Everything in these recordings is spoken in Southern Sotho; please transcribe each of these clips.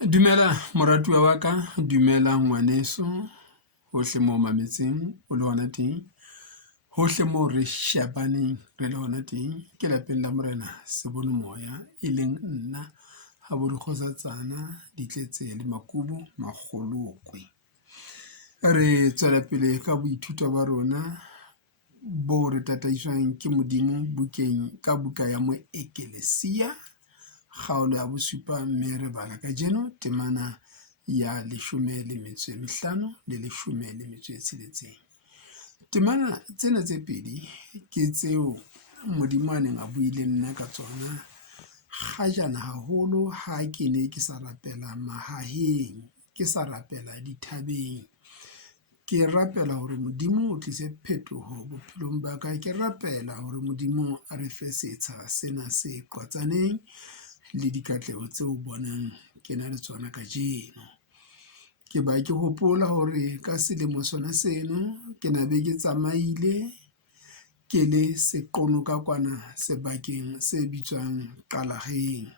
Dumela moratuwa wa ka, dumela ngwaneso, hohle mo mametseng o le hona teng, hohle mo re shabaneng re le hona teng, ke lapeng la Morena Sebone Moya, e leng nna ha bo dikgotsatsana di tletse le Makubu Makgolokwe. Re tswela pele ka boithuto ba rona bo re tataiswang ke Modimo ka buka ya mo Ekelesia kgaolo ya bosupa, mme re bala ka jeno temana ya 15 le 16. Temana tsena tse pedi ke tseo Modimo a neng a buile nna ka tsona kgajana haholo ha ke ne ke sa rapela mahaheng, ke sa rapela dithabeng. Ke rapela hore Modimo o tlise phetoho bophelong ba ka, ke rapela hore Modimo a re fe setsha sena se qwatsaneng le dikatleho tseo bonang ke na le tsona ka jeno. Ke ba ke hopola hore ka selemo sona seno ke na be ke tsamaile ke le seqono ka kwana sebakeng se bitswang Qalageng.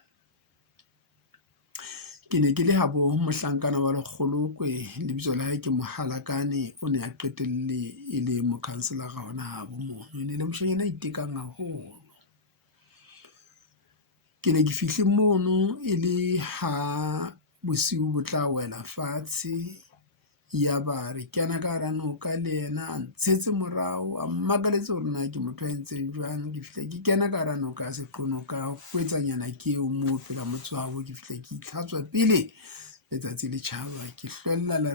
Ke ne ke le habo mohlankana wa Lekgolokwe, lebitso la hae ke Mohalakane, o ne a qetelle e le mokhanselara hona habo mono, e ne le moshanyana a itekang haholo. Ke ne ke fihle mono e le ha bosiu bo tla wela fatshe, ya ba re kena ka hara noka le yena a ntshetse morao, a mmakaletse hore na ke motho a entseng jwang. Ke fihla ke kena ka hara noka ya seqono ka kwetsanyana ke eo moo pela motswabo, ke fihla ke itlhatswa pele letsatsi le tjhaba, ke hlwella le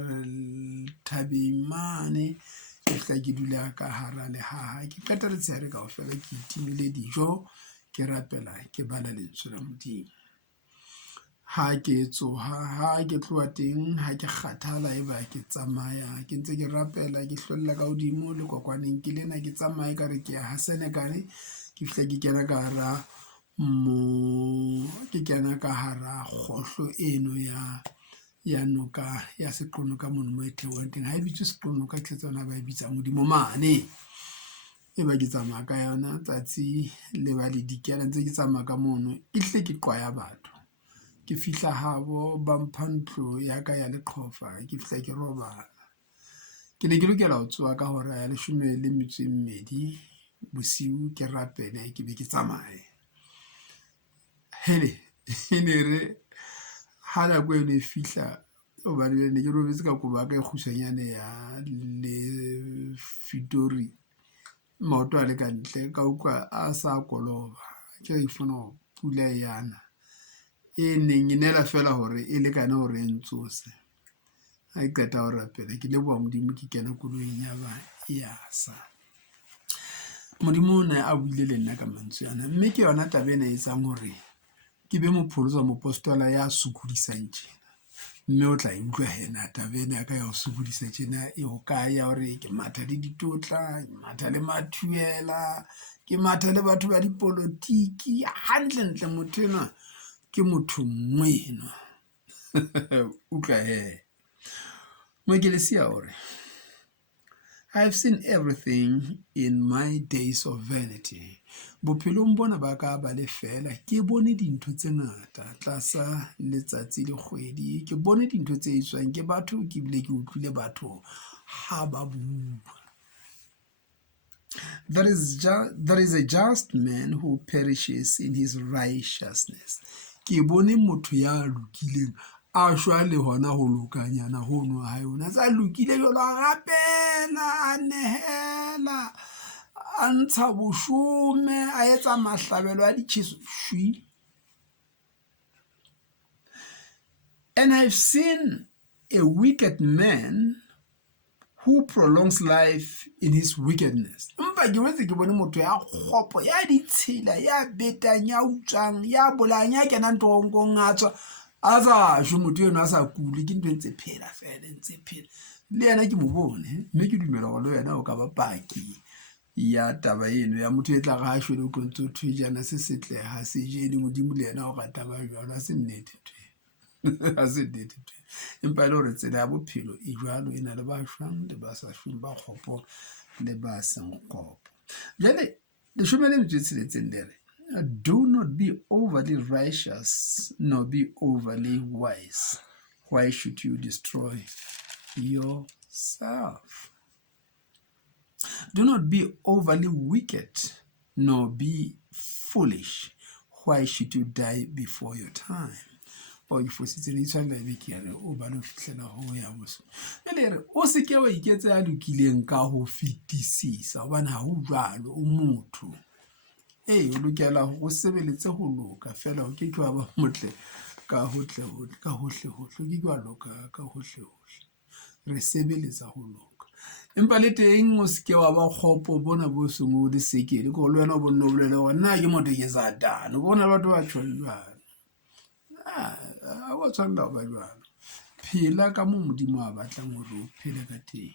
thabeng mane, ke fihla ke dula ka hara lehaha, ke qeta letshehare kaofela ke itimile dijo, ke rapela ke bala lentswe la Modimo. Ha ke tsoha, ha ke tloha teng, ha ke kgathala eba ke tsamaya ke ntse ke rapela ke hlwella ka hodimo le kokwaneng ke lena, ke tsamaya ka re ke ya ha Senekal, ke fihla ke kena ka hara kgohlo eno ya noka ya seqono ka mono mo e theohang teng. Ha e bitswe seqono ka ke tsona ba e bitsang Modimo mane. E ba ke tsamaya ka yona tsatsi le ba le dikela ntse ke tsamaya ka mono, e hle ke qwaya batho. Ke fihla habo ba mpha ntlo ya ka ya Leqhofa, ke fihla ke robala. Ke ne ke lokela ho tsoha ka hora ya 12 bosiu, ke rapele ke be ke tsamaye. Hele e ne re ha nako eno e fihla, hobane ne ke robetse ka kobo ya ka e kgutshwanyane ya Lefitori, maoto a le ka ntle, ka utlwa a sa koloba, ke re ifuna hore pula yana e neng e nela fela hore e lekane hore e ntsose. Ha ke qeta ho rapela ke leboha Modimo, ke kena koloing ya ba ya sa. Modimo o ne a buile le nna ka mantswe ana, mme ke yona taba ena e etsang hore ke be mopholosa mopostola ya sokodisang tjena. Mme o tla e utlwa hena taba ena ya ka ya ho sokodisa tjena e ho kae, ya hore ke matha le ditotla, ke matha le mathuela, ke matha le batho ba dipolotiki, hantle motho enwa ke motho mweno. Utlwa he. Moekelesia o re, I have seen everything in my days of vanity. Bophelong bona ba ka ba le fela, ke bone dintho tse ngata tlasa letsatsi le kgwedi, ke bone dintho tse etswang ke batho, ke bile ke utlwile batho ha ba bua. There is a just man who perishes in his righteousness. Ke bone motho ya lokileng a shwa le hona ho lokanyana hono ha yona tsa lokile jolo, a rapela, a nehela, a ntsha boshome, a etsa mahlabelo a ditjheso shwi. And I've seen a wicked man who prolongs life in his wickedness. Mpa ke wetse ke bone motho ya kgopo, ya ditshila, ya betang, ya utswang, ya bolayang, ya kenang toronkong a tswa a sa shwe. Motho eno a sa kule, ke ntho ntse phela fela, ntse phela. Le yena ke mo bone, mme ke dumela hore le wena o ka ba paki ya taba eno ya motho e tla ga a shwe le o tlo ntse thwe jana se setle ha se jene. Modimo le yena o rata ba jwalo, ha se nnete thwe. Ha se nnete thwe. Empa le hore tsela ya bophelo e jwalo, e na le ba shwang le ba sa shweng, ba kgopo le ba seng kgopo. Jwale 16 le re, Do not be overly righteous, nor be overly wise. Why should you destroy yourself? Do not be overly wicked, nor be foolish. Why should you die before your time? O ifositse le tshwanela be ke re o ba lo fihlela ho ya boso le re o se ke wa iketse a lokileng ka ho fetisisa hobane ha ho jwalo o motho o lokela ho sebeletse ho loka fela o ke wa ba motle ka hohle o ke wa loka ka hohle re sebeletsa ho loka empa le teng o se ke wa ba kgopo bona bo sengo le sekele ko le wena o bonno bolele ona ke motho ke Satane o bona batho ba tshwelwa a wa tshwanela ba jwalo phela ka mo modimo a batlang hore o phele ka teng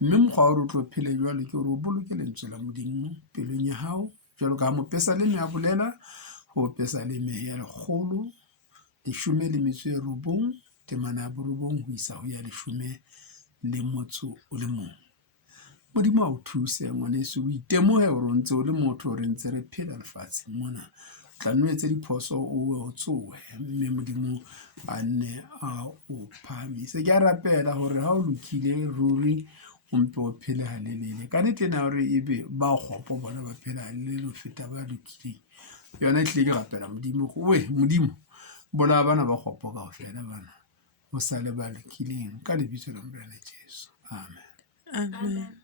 mme mokgwa o re tlo phela jwalo ke hore o boloke lentswe la modimo pelong ya hao jwalo ka mo pesa le a bolela ho pesa le ya 119 temana borobong ho isa ho ya 11 o le mong modimo a o thuse ngwaneso o itemohe hore o ntse o le motho o re ntse re phela lefatsheng mona tlanwetse diphoso o tsohe mme modimo a nne a o phamise ke a rapela hore ha o lokile ruri o mpe o phele halelele ka nnete na hore ebe ba kgopo bona ba phela halelele ho feta ba lokileng yona e tlile ke rapela modimo modimo bona bana ba kgopo kaofela bana o sa le ba lokileng ka lebitso la Morena Jesu amen. Amen.